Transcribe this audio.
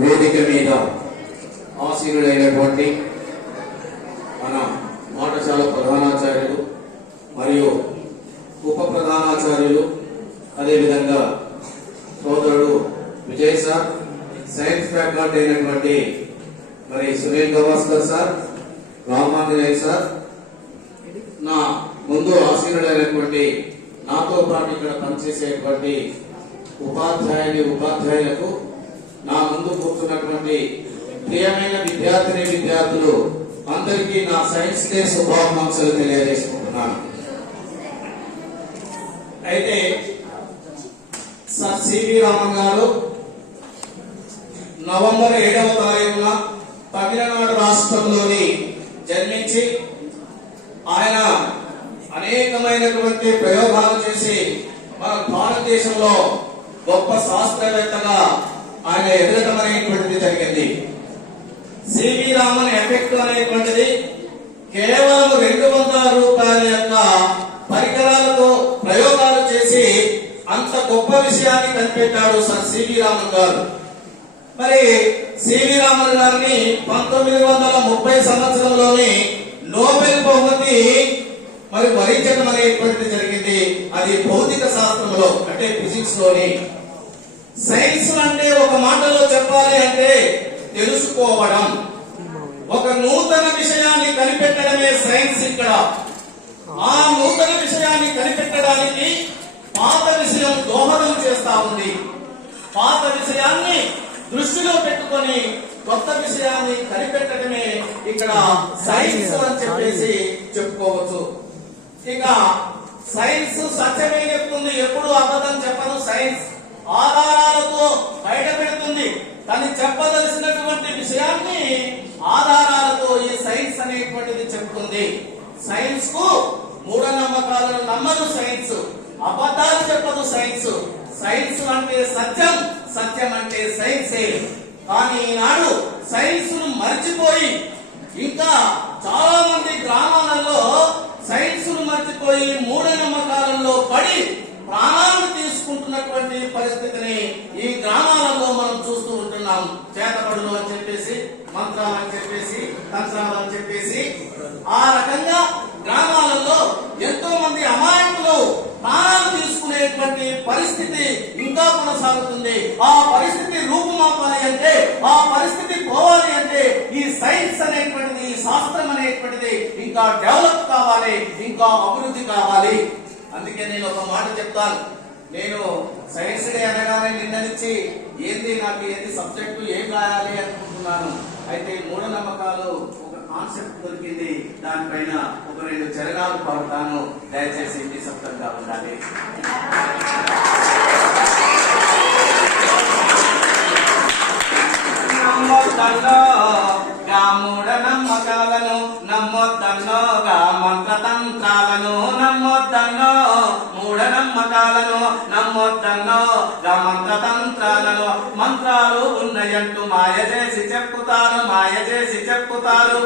వేదిక మీద ఆసీనులైనటువంటి మన పాఠశాల ప్రధానాచార్యులు మరియు ఉప ప్రధానాచార్యులు, అదేవిధంగా సోదరుడు విజయ్ సార్, సైన్స్ ఫ్యాకల్టీ అయినటువంటి మరి సునీల్ గవాస్కర్ సార్, రామాంజనేయ సార్, నా ముందు ఆసీనులైనటువంటి నాతో పాటు ఇక్కడ పనిచేసేటువంటి ఉపాధ్యాయులకు, నా ముందు కూర్చున్నటువంటి ప్రియమైన విద్యార్థులు అందరికీ నా సైన్స్ డే శుభాకాంక్షలు తెలియజేసుకుంటున్నాను. అయితే సర్ సివి రామన్ గారు నవంబర్ 7వ తారీఖున తమిళనాడు రాష్ట్రంలోని జన్మించి ఆయన అనేకమైనటువంటి ప్రయోగాలు చేసి మన భారతదేశంలో గొప్ప శాస్త్రవేత్తగా ఆయన ఎదగడం అనేటువంటిది జరిగింది. సివి రామన్ ఎఫెక్ట్ అనేటువంటిది కేవలం 200 రూపాయల యొక్క పరికరాలతో ప్రయోగాలు చేసి అంత గొప్ప విషయాన్ని కనిపెట్టాడు సర్ సివి రామన్ గారు. మరి సివి రామన్ గారిని 1930 సంవత్సరంలోని నోబెల్ బహుమతి మరి వరించడం అనేటువంటిది జరిగింది. అది భౌతిక శాస్త్రంలో, అంటే ఫిజిక్స్ లోని. సైన్స్ అంటే ఒక మాటలో చెప్పాలి అంటే తెలుసుకోవడం, ఒక నూతన విషయాన్ని కనిపెట్టడమే సైన్స్. ఇక్కడ ఆ నూతన విషయాన్ని కనిపెట్టడానికి పాత విషయం దోహదం చేస్తా ఉంది. పాత విషయాన్ని దృష్టిలో పెట్టుకొని కొత్త విషయాన్ని కనిపెట్టడమే ఇక్కడ సైన్స్ అని చెప్పేసి చెప్పుకోవచ్చు. ఇక సైన్స్ సత్యమే చెప్తుంది, ఎప్పుడు అబద్ధం చెప్పదు. సైన్స్ ఆధారాలతో బయట పెడుతుంది. తను చెప్పదలసినటువంటి విషయాన్ని ఆధారాలతో ఈ సైన్స్ అనేటువంటిది చెప్తుంది. సైన్స్ కు మూఢనమ్మకాలను నమ్మదు సైన్స్, అబద్ధాలు చెప్పదు సైన్స్. సైన్స్ అంటే సత్యం, సత్యం అంటే సైన్సే. కానీ ఈనాడు సైన్స్ ను మర్చిపోయి ఇంకా చాలా మంది గ్రామాలలో సైన్స్ ను మర్చిపోయి మూఢనమ్మకాలలో పడి ప్రాణాలను తీసుకుంటున్నటువంటి పరిస్థితిని ఈ గ్రామాలలో మనం చూస్తూ ఉంటున్నాం. చేతబడులు అని చెప్పేసి, మంత్రాలు అని చెప్పేసి, తంత్రాలు అని చెప్పేసి, ఆ రకంగా గ్రామాలలో ఎంతో మంది అమాయకులు ప్రాణాలు తీసుకునేటువంటి పరిస్థితి ఇంకా కొనసాగుతుంది. ఆ పరిస్థితి రూపుమాపాలి అంటే, ఆ పరిస్థితి పోవాలి అంటే ఈ సైన్స్ అనేటువంటిది, ఈ శాస్త్రం అనేటువంటిది ఇంకా డెవలప్ కావాలి, ఇంకా అభివృద్ధి కావాలి. అందుకే నేను ఒక మాట చెప్తాను. నేను సైన్స్ డే అనగానే నిన్న నుంచి నాకు ఏంది సబ్జెక్టు, ఏం రాయాలి అనుకుంటున్నాను. అయితే మూఢనమ్మకాలు ఒక కాన్సెప్ట్ దొరికింది, దానిపైన ఒక 2 చరణాలు పాడుతాను. దయచేసి నిశ్శబ్దంగా ఉండాలి. మూఢనమ్మకాలను నమ్మొద్దన్నోగా మంత్రతంత్రాలను, నమ్మొద్దన్నో మూఢనమ్మకాలను నమ్మొద్దన్నోగా మంత్రతంత్రాలను. మంత్రాలు ఉన్నాయంటూ మాయ చేసి చెప్పుతారు, మాయ చేసి చెప్పుతారు.